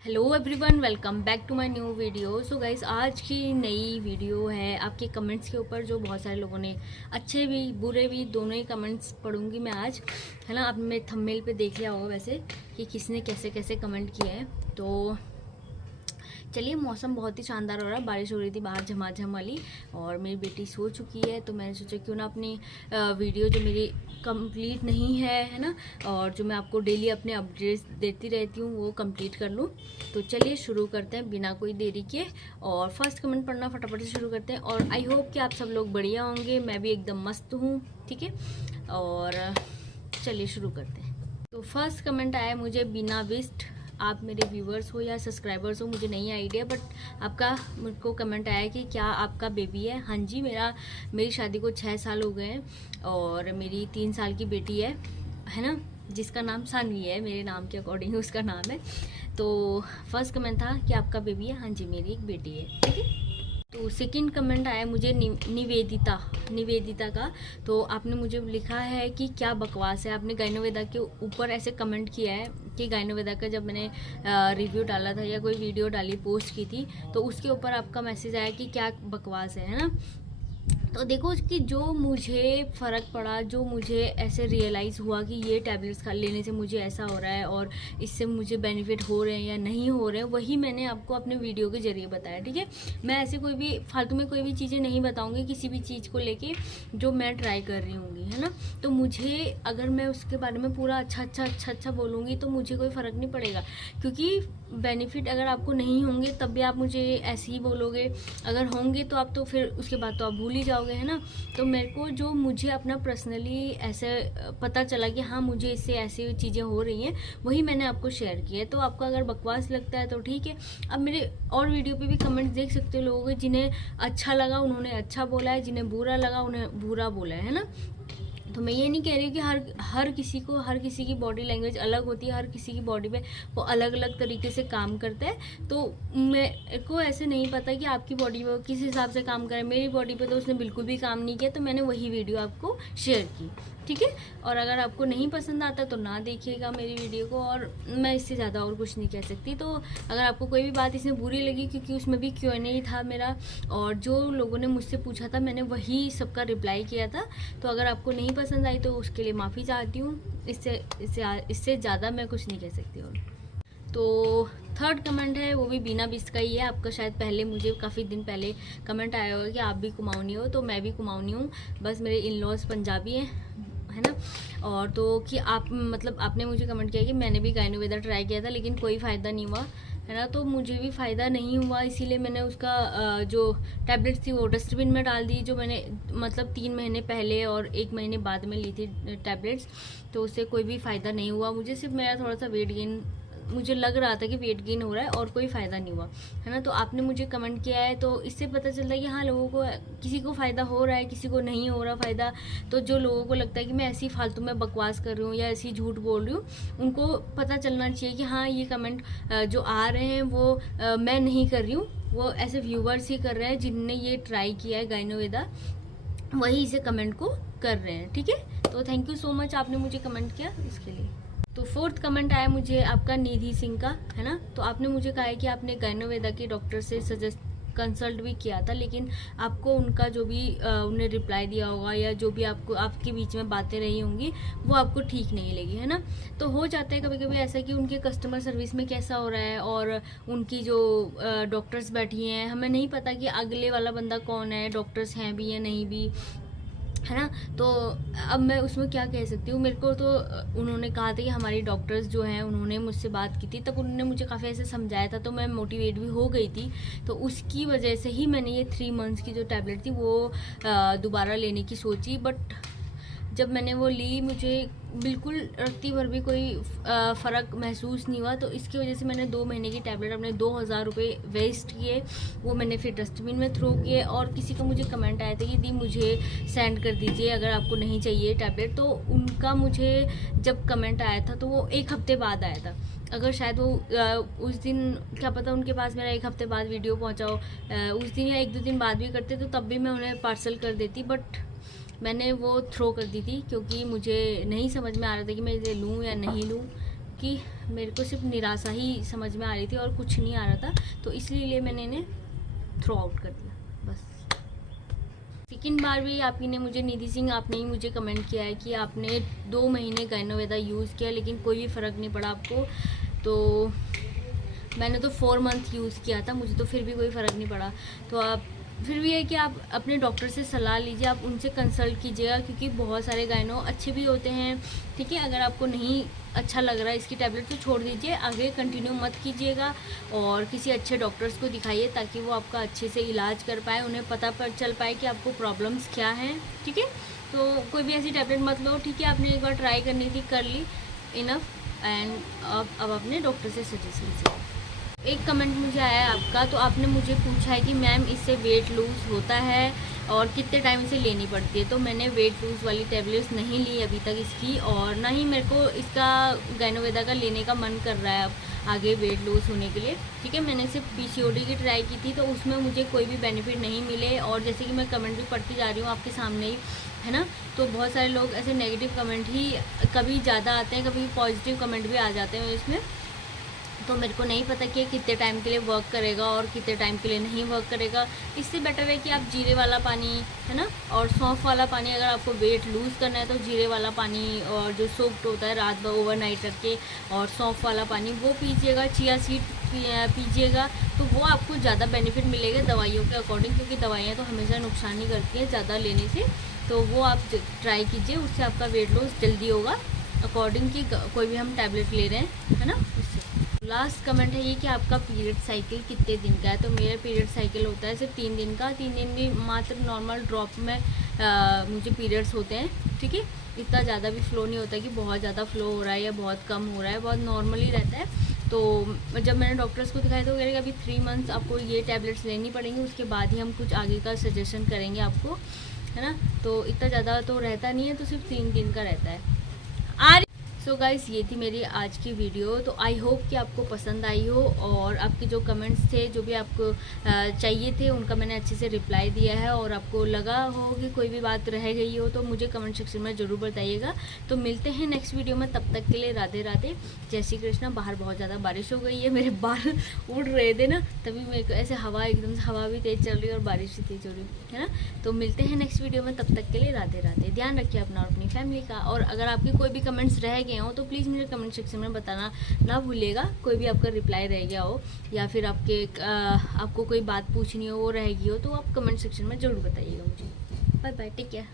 Hello everyone, welcome back to my new video. So guys, आज की नई video है आपके कमेंट्स के ऊपर, जो बहुत सारे लोगों ने अच्छे भी बुरे भी दोनों ही कमेंट्स पढ़ूंगी मैं आज, है ना। आपने थंबनेल पे देख लिया होगा वैसे कि किसने कैसे कैसे कमेंट किए हैं। तो चलिए, मौसम बहुत ही शानदार हो रहा है, बारिश हो रही थी बाहर झमाझम वाली, और मेरी बेटी सो चुकी है। तो मैंने सोचा क्यों ना अपनी वीडियो जो मेरी कंप्लीट नहीं है ना, और जो मैं आपको डेली अपने अपडेट्स देती रहती हूँ वो कंप्लीट कर लूँ। तो चलिए शुरू करते हैं बिना कोई देरी के, और फर्स्ट कमेंट पढ़ना फटाफट से शुरू करते हैं। और आई होप कि आप सब लोग बढ़िया होंगे, मैं भी एकदम मस्त हूँ, ठीक है। और चलिए शुरू करते हैं। तो फर्स्ट कमेंट आया मुझे बिना विस्ट। आप मेरे व्यूवर्स हो या सब्सक्राइबर्स हो मुझे नहीं आइडिया, बट आपका मुझको कमेंट आया कि क्या आपका बेबी है। हाँ जी, मेरी शादी को 6 साल हो गए हैं, और मेरी 3 साल की बेटी है ना, जिसका नाम सानवी है, मेरे नाम के अकॉर्डिंग उसका नाम है। तो फर्स्ट कमेंट था कि आपका बेबी है। हाँ जी, मेरी एक बेटी है, ठीक है। तो सेकंड कमेंट आया मुझे निवेदिता का। तो आपने मुझे लिखा है कि क्या बकवास है। आपने गायनोवेदा के ऊपर ऐसे कमेंट किया है कि गायनोवेदा का जब मैंने रिव्यू डाला था या कोई वीडियो डाली पोस्ट की थी, तो उसके ऊपर आपका मैसेज आया कि क्या बकवास है ना। तो देखो कि जो मुझे फ़र्क पड़ा, जो मुझे ऐसे रियलाइज़ हुआ कि ये टैबलेट्स खा लेने से मुझे ऐसा हो रहा है और इससे मुझे बेनिफिट हो रहे हैं या नहीं हो रहे हैं, वही मैंने आपको अपने वीडियो के ज़रिए बताया, ठीक है। मैं ऐसे कोई भी फालतू में कोई भी चीज़ें नहीं बताऊँगी किसी भी चीज़ को लेके जो मैं ट्राई कर रही हूँगी, है ना। तो मुझे अगर मैं उसके बारे में पूरा अच्छा बोलूँगी तो मुझे कोई फ़र्क नहीं पड़ेगा, क्योंकि बेनिफिट अगर आपको नहीं होंगे तब भी आप मुझे ऐसे ही बोलोगे, अगर होंगे तो आप तो फिर उसके बाद तो आप भूल ही जाओगे, है ना। तो मेरे को जो मुझे अपना पर्सनली ऐसे पता चला कि हाँ मुझे इससे ऐसी चीज़ें हो रही हैं, वही मैंने आपको शेयर किया है। तो आपको अगर बकवास लगता है तो ठीक है। अब मेरे और वीडियो पे भी कमेंट्स देख सकते हो लोगों के, जिन्हें अच्छा लगा उन्होंने अच्छा बोला है, जिन्हें बुरा लगा उन्हें बुरा बोला है ना। तो मैं ये नहीं कह रही हूँ कि हर किसी की बॉडी लैंग्वेज अलग होती है, हर किसी की बॉडी पे वो अलग अलग तरीके से काम करता है। तो मेरे को ऐसे नहीं पता कि आपकी बॉडी पे किस हिसाब से काम करे। मेरी बॉडी पे तो उसने बिल्कुल भी काम नहीं किया, तो मैंने वही वीडियो आपको शेयर की, ठीक है। और अगर आपको नहीं पसंद आता तो ना देखिएगा मेरी वीडियो को, और मैं इससे ज़्यादा और कुछ नहीं कह सकती। तो अगर आपको कोई भी बात इसमें बुरी लगी, क्योंकि उसमें भी Q&A था मेरा, और जो लोगों ने मुझसे पूछा था मैंने वही सबका रिप्लाई किया था। तो अगर आपको नहीं पसंद आई तो उसके लिए माफ़ी चाहती हूँ। इससे ज़्यादा मैं कुछ नहीं कह सकती। और तो थर्ड कमेंट है वो भी बिना बिस्त का ही है। आपका शायद पहले मुझे काफ़ी दिन पहले कमेंट आया होगा कि आप भी कुमाऊनी हो, तो मैं भी कुमाऊनी हूँ, बस मेरे इन लॉज पंजाबी हैं, है ना। और तो कि आप मतलब आपने मुझे कमेंट किया कि मैंने भी गायनोवेदा ट्राई किया था लेकिन कोई फ़ायदा नहीं हुआ, है ना। तो मुझे भी फ़ायदा नहीं हुआ, इसीलिए मैंने उसका जो टैबलेट्स थी वो डस्टबिन में डाल दी, जो मैंने मतलब 3 महीने पहले और 1 महीने बाद में ली थी टैबलेट्स। तो उससे कोई भी फ़ायदा नहीं हुआ मुझे, सिर्फ मेरा थोड़ा सा वेट गेन, मुझे लग रहा था कि वेट गेन हो रहा है, और कोई फ़ायदा नहीं हुआ, है ना। तो आपने मुझे कमेंट किया है, तो इससे पता चलता है कि हाँ लोगों को, किसी को फ़ायदा हो रहा है, किसी को नहीं हो रहा फ़ायदा। तो जो लोगों को लगता है कि मैं ऐसी फालतू में बकवास कर रही हूँ या ऐसी झूठ बोल रही हूँ, उनको पता चलना चाहिए कि हाँ ये कमेंट जो आ रहे हैं वो मैं नहीं कर रही हूँ, वो ऐसे व्यूवर्स ही कर रहे हैं जिनने ये ट्राई किया है गायनोवेदा, वही इसे कमेंट को कर रहे हैं, ठीक है। तो थैंक यू सो मच, आपने मुझे कमेंट किया इसके लिए। तो फोर्थ कमेंट आया मुझे आपका निधि सिंह का, है ना। तो आपने मुझे कहा है कि आपने गायनोवेदा के डॉक्टर से कंसल्ट भी किया था, लेकिन आपको उनका जो भी उन्हें रिप्लाई दिया होगा या जो भी आपको आपके बीच में बातें रही होंगी वो आपको ठीक नहीं लगी, है ना। तो हो जाता है कभी कभी ऐसा कि उनके कस्टमर सर्विस में कैसा हो रहा है, और उनकी जो डॉक्टर्स बैठी हैं, हमें नहीं पता कि अगले वाला बंदा कौन है, डॉक्टर्स हैं भी या नहीं भी, है ना। तो अब मैं उसमें क्या कह सकती हूँ। मेरे को तो उन्होंने कहा था कि हमारी डॉक्टर्स जो हैं उन्होंने मुझसे बात की थी, तब उन्होंने मुझे काफ़ी ऐसे समझाया था, तो मैं मोटिवेट भी हो गई थी। तो उसकी वजह से ही मैंने ये 3 मंथ्स की जो टैबलेट थी वो दोबारा लेने की सोची। बट जब मैंने वो ली मुझे बिल्कुल रत्ती भर भी कोई फ़र्क महसूस नहीं हुआ। तो इसकी वजह से मैंने 2 महीने की टैबलेट अपने 2000 रुपये वेस्ट किए, वो मैंने फिर डस्टबिन में थ्रो किए। और किसी का मुझे कमेंट आया था कि दी मुझे सेंड कर दीजिए अगर आपको नहीं चाहिए टैबलेट। तो उनका मुझे जब कमेंट आया था तो वो 1 हफ्ते बाद आया था। अगर शायद वो उस दिन, क्या पता उनके पास मेरा 1 हफ्ते बाद वीडियो पहुँचा हो, उस दिन या 1-2 दिन बाद भी करते तो तब भी मैं उन्हें पार्सल कर देती, बट मैंने वो थ्रो कर दी थी क्योंकि मुझे नहीं समझ में आ रहा था कि मैं इसे लूँ या नहीं लूँ। क्योंकि मेरे को सिर्फ निराशा ही समझ में आ रही थी और कुछ नहीं आ रहा था, तो इसलिए मैंने इन्हें थ्रो आउट कर दिया बस। सेकेंड बार भी आप ही ने मुझे, निधि सिंह आपने ही मुझे कमेंट किया है कि आपने 2 महीने गायनोवेदा यूज़ किया लेकिन कोई भी फ़र्क नहीं पड़ा आपको। तो मैंने तो 4 मंथ यूज़ किया था, मुझे तो फिर भी कोई फ़र्क नहीं पड़ा। तो आप फिर भी है कि आप अपने डॉक्टर से सलाह लीजिए, आप उनसे कंसल्ट कीजिएगा, क्योंकि बहुत सारे गायनो अच्छे भी होते हैं, ठीक है। अगर आपको नहीं अच्छा लग रहा है इसकी टैबलेट तो छोड़ दीजिए, आगे कंटिन्यू मत कीजिएगा और किसी अच्छे डॉक्टर्स को दिखाइए ताकि वो आपका अच्छे से इलाज कर पाए, उन्हें पता पर चल पाए कि आपको प्रॉब्लम्स क्या हैं, ठीक है। तो कोई भी ऐसी टैबलेट मत लो, ठीक है। आपने एक बार ट्राई करनी थी, कर ली, इनफ। एंड अब अपने डॉक्टर से सजेस्ट लीजिए। एक कमेंट मुझे आया है आपका, तो आपने मुझे पूछा है कि मैम इससे वेट लूज़ होता है और कितने टाइम से लेनी पड़ती है। तो मैंने वेट लूज़ वाली टैबलेट्स नहीं ली अभी तक इसकी, और ना ही मेरे को इसका गायनोवेदा का लेने का मन कर रहा है अब आगे वेट लूज़ होने के लिए, ठीक है। मैंने सिर्फ पीसीओडी की ट्राई की थी, तो उसमें मुझे कोई भी बेनिफिट नहीं मिले, और जैसे कि मैं कमेंट भी पढ़ती जा रही हूँ आपके सामने ही, है ना। तो बहुत सारे लोग ऐसे नेगेटिव कमेंट ही कभी ज़्यादा आते हैं, कभी पॉजिटिव कमेंट भी आ जाते हैं इसमें। तो मेरे को नहीं पता कि कितने टाइम के लिए वर्क करेगा और कितने टाइम के लिए नहीं वर्क करेगा। इससे बेटर है कि आप जीरे वाला पानी, है ना, और सौंफ वाला पानी, अगर आपको वेट लूज़ करना है तो जीरे वाला पानी और जो सोक्ड होता है रात भर ओवरनाइट रख के, और सौंफ वाला पानी वो पीजिएगा, चिया सीड पीजिएगा, तो वो आपको ज़्यादा बेनिफिट मिलेगा दवाइयों के अकॉर्डिंग, क्योंकि दवाइयाँ तो हमेशा नुकसान ही करती हैं ज़्यादा लेने से। तो वो आप ट्राई कीजिए, उससे आपका वेट लॉस जल्दी होगा, अकॉर्डिंग कि कोई भी हम टैबलेट ले रहे हैं, है ना, उससे। लास्ट कमेंट है ये कि आपका पीरियड साइकिल कितने दिन का है। तो मेरा पीरियड साइकिल होता है सिर्फ 3 दिन का। 3 दिन भी मात्र नॉर्मल ड्रॉप में मुझे पीरियड्स होते हैं, ठीक है। इतना ज़्यादा भी फ्लो नहीं होता कि बहुत ज़्यादा फ्लो हो रहा है या बहुत कम हो रहा है, बहुत नॉर्मली रहता है। तो जब मैंने डॉक्टर्स को दिखाया तो कह रहे अभी 3 मंथ्स आपको ये टैबलेट्स लेनी पड़ेंगी, उसके बाद ही हम कुछ आगे का सजेशन करेंगे आपको, है ना। तो इतना ज़्यादा तो रहता नहीं है, तो सिर्फ 3 दिन का रहता है। सो गाइस, ये थी मेरी आज की वीडियो। तो आई होप कि आपको पसंद आई हो, और आपके जो कमेंट्स थे, जो भी आपको चाहिए थे, उनका मैंने अच्छे से रिप्लाई दिया है, और आपको लगा हो कि कोई भी बात रह गई हो तो मुझे कमेंट सेक्शन में ज़रूर बताइएगा। तो मिलते हैं नेक्स्ट वीडियो में, तब तक के लिए राधे राधे, जय श्री कृष्णा। बाहर बहुत ज़्यादा बारिश हो गई है, मेरे बाल उड़ रहे थे ना, तभी मेरे को ऐसे हवा, एकदम से हवा भी तेज़ चल रही है और बारिश भी तेज़ हो रही है ना। तो मिलते हैं नेक्स्ट वीडियो में, तब तक के लिए राधे राधे। ध्यान रखिए अपना और अपनी फैमिली का, और अगर आपके कोई भी कमेंट्स रह गए हो तो प्लीज़ मुझे कमेंट सेक्शन में बताना ना भूलिएगा। कोई भी आपका रिप्लाई रह गया हो, या फिर आपको कोई बात पूछनी हो वो रह गई हो, तो आप कमेंट सेक्शन में ज़रूर बताइएगा मुझे। Bye bye, take care.